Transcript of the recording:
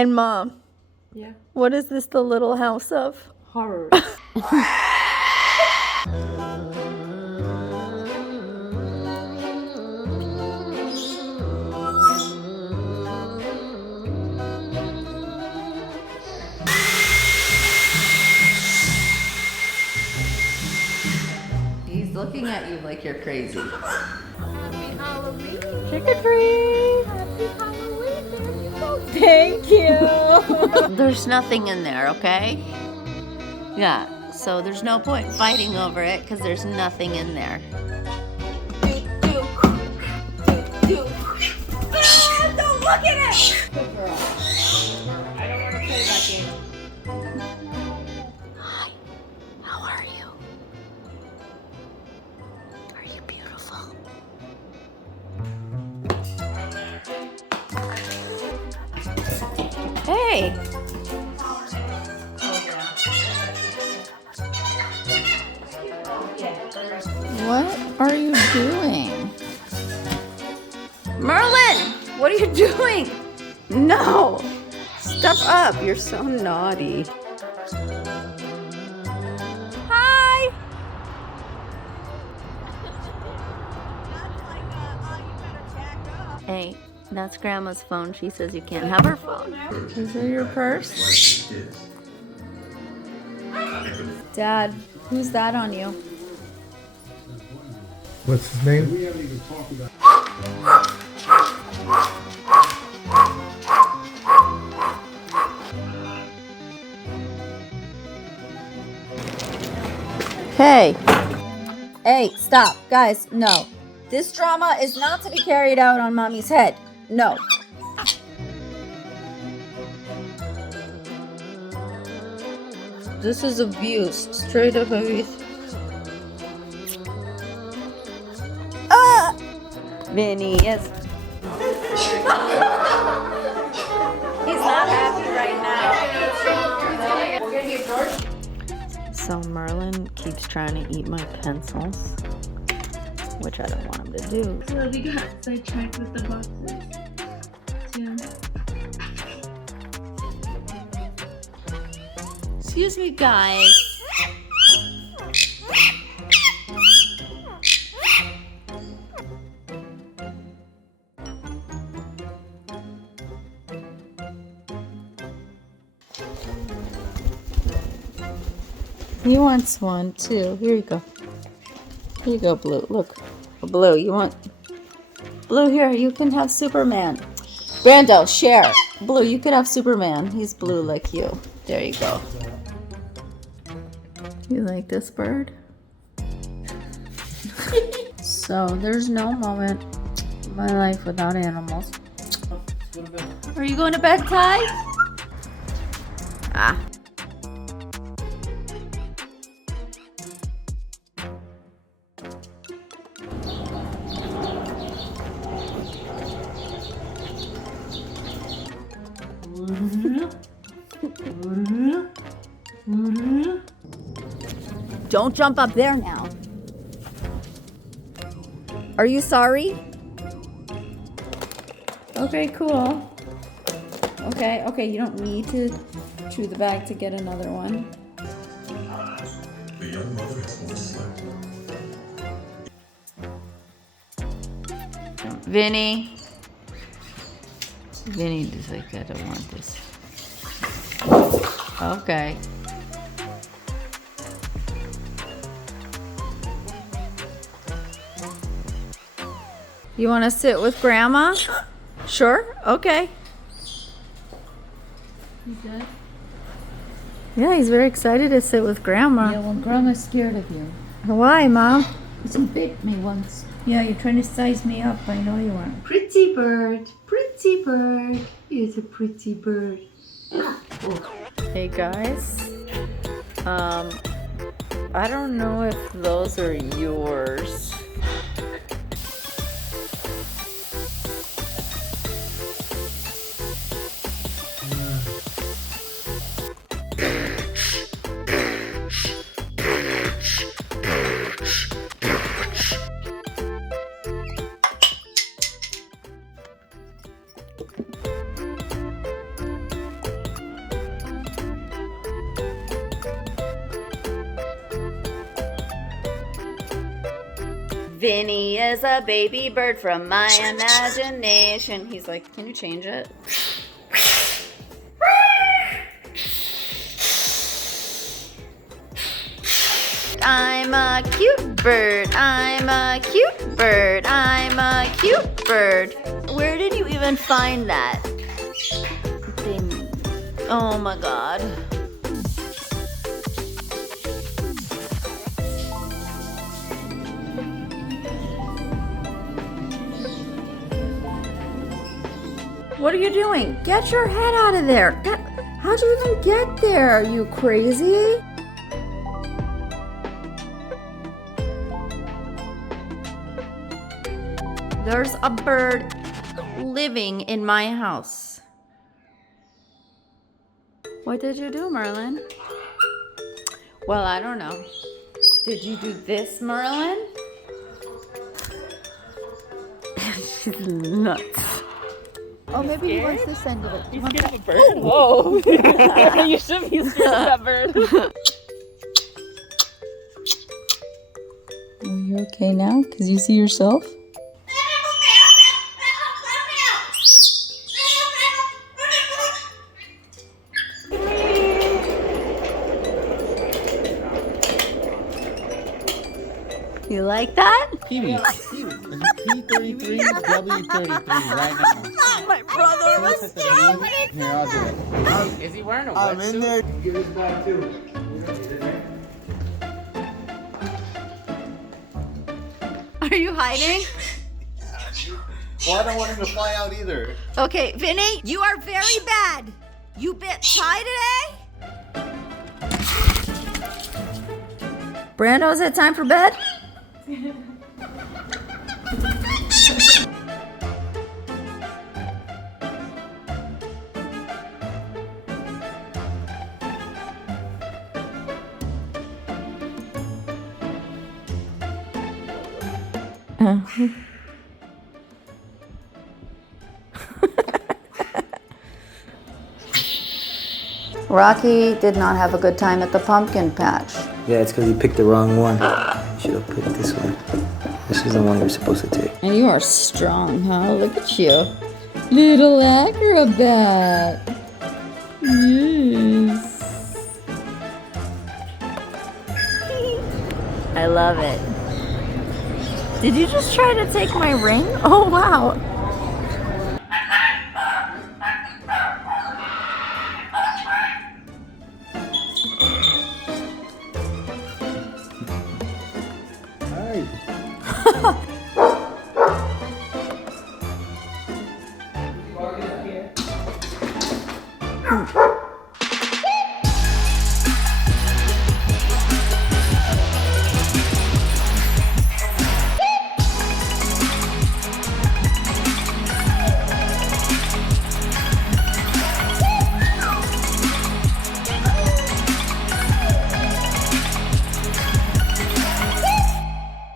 And Mom. Yeah. What is this, the little house of? Horror. He's looking at you like you're crazy. Happy Halloween. Trick or treat. Happy Halloween. There you go. Thank you. There's nothing in there, okay? Yeah, so there's no point fighting over it because there's nothing in there. Don't look at it. Good girl. I don't want to play that game. Hi, how are you? Are you beautiful? Hey! What are you doing? Merlin! What are you doing? No! Step up, you're so naughty. Hi! Hey, that's Grandma's phone. She says you can't have her phone. Is it your purse? Dad, who's that on you? What's his name? We haven't even talked about. Hey. Hey, stop. Guys, no. This drama is not to be carried out on Mommy's head. No. This is abuse. Straight up abuse. Ah! Vinny is. He's not happy right now. So Merlin keeps trying to eat my pencils, which I don't want him to do. So we got sidetracked with the boxes. Yeah. Excuse me, guys. He wants one too. Here you go. Here you go, Blue. Look. Blue, you want... Blue, here, you can have Superman. Brando, share. Blue, you could have Superman. He's blue like you. There you go. You like this bird? So, there's no moment in my life without animals. Are you going to bed, Ty? Ah. Don't jump up there now. Are you sorry? Okay, cool. Okay, you don't need to chew the bag to get another one. The young mother has overslept. Vinny. Vinny is like, I don't want this. Okay. You want to sit with Grandma? Sure? Okay. You good? Yeah, he's very excited to sit with Grandma. Yeah, well, Grandma's scared of you. Why, Mom? Because you bit me once. Yeah, you're trying to size me up. I know you are. Pretty bird. Pretty bird. It's a pretty bird. Hey, guys. I don't know if those are yours. Vinny is a baby bird from my imagination. He's like, can you change it? I'm a cute bird. I'm a cute bird. I'm a cute bird. Where did you even find that? Oh my God. What are you doing? Get your head out of there. How'd you even get there? Are you crazy? There's a bird living in my house. What did you do, Merlin? Well, I don't know. Did you do this, Merlin? She's nuts. Oh, maybe he wants this end of it. You scared of a bird? Whoa. You should be scared of that bird. Are you okay now? Because you see yourself? You like that? Kiwi. P33, W33 right now. My brother was Here, I'll do it. Is he wearing a I'm wetsuit? in there. Give this back too. Are you hiding? Well, I don't want him to fly out either. Okay, Vinny, you are very bad. You bit Ty today? Brando, is it time for bed? Rocky did not have a good time at the pumpkin patch. Yeah, it's because you picked the wrong one. You should have picked this one. This is the one you're supposed to take. And you are strong, huh? Look at you. Little acrobat. Yes. I love it. Did you just try to take my ring? Oh, wow.